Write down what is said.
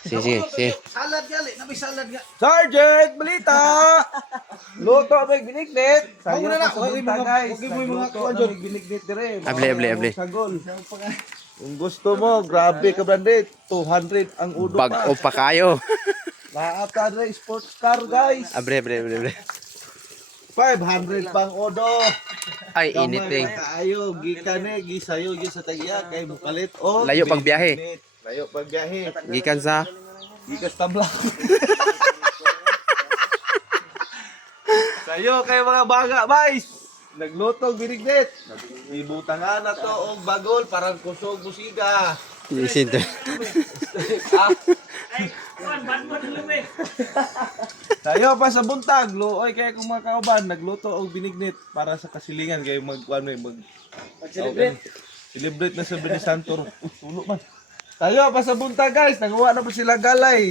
Sige, sige. Salad gali, nabi salad ga. Sergeant, balita! Luto may binignit. Wag mo na na, wag mo Sabunta, mga- guys. wag mo yung mga Nagluto kuwan na dyan. may binignit dire. Able. Sagol. Kung gusto mo, grabe ka branded. 200 ang udo Bag pa. o pa kayo. Laata na sports car, guys. Abre. 500 pang odo. Ay, init eh. Kaayo, gikan eh, gisayo, sa tagya, kay mukalit. O, Layo pag biyahe. binignit. Layo pag biyahe. Gikan sa Gikas tabla. Sayo kay mga baga, guys. Naglutong binignit. Ibutangan na to og bagol parang kusog musiga. isin to. Sayo pa sa buntag, luoy kay kung mga kauban nagluto og binignit para sa kasilingan kay celebrate na sa Binisantor. Tulo man. Tayo pa sa buntag, guys, nanguha na po sila galay.